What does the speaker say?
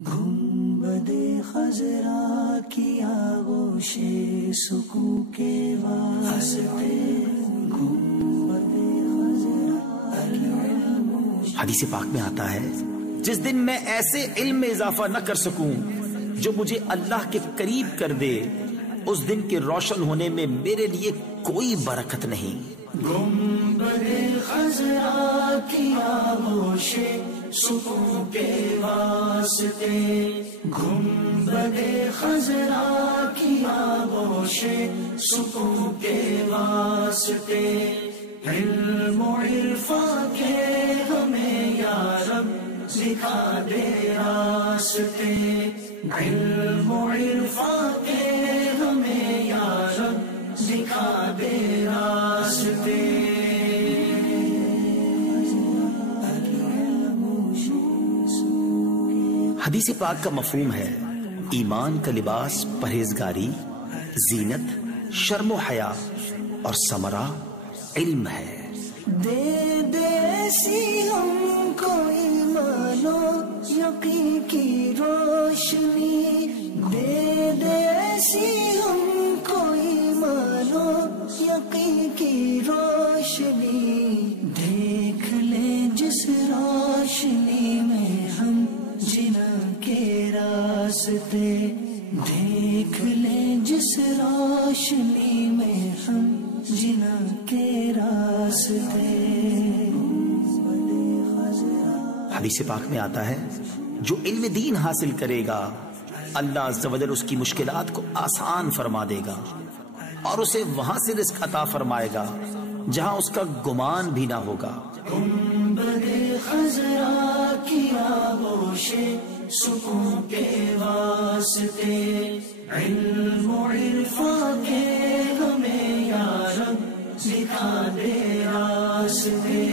گنبد خضرا کی آغوش سکون کے واسطے گنبد خضرا۔ حدیث پاک میں آتا ہے جس دن میں ایسے علم میں اضافہ نہ کر سکوں جو مجھے اللہ کے قریب کر دے، اس دن کے روشن ہونے میں میرے لیے کوئی برکت نہیں۔ گنبد خضرا کی آغوش سکون کے واسطے گنبد خضرا کی آغوش سکون کے واسطے، علم و عرفان کے ہمیں یا رب دکھا دے راستے، علم و عرفان کے ہمیں یا رب دکھا دے راستے۔ حدیث پاک کا مفہوم ہے ایمان کا لباس پرہیزگاری، زینت، شرم و حیا اور ثمرہ علم ہے۔ دے دے ایسی ہم کو ایمان و یقین کی روشنی، دے دے ایسی ہم کو ایمان و یقین کی روشنی، دیکھ لیں جس روشنی میں ہم جنا کے راستے، دیکھ لیں جس روشنی میں ہم جنا کے راستے۔ حدیث پاک میں آتا ہے جو علم دین حاصل کرے گا اللہ عز و جل اس کی مشکلات کو آسان فرما دے گا اور اسے وہاں سے رزق عطا فرمائے گا جہاں اس کا گمان بھی نہ ہوگا۔ گنبد خضرا کی آغوش سکون کے واسطے، علم و عرفان کے ہمیں یا رب دکھا دے راستے،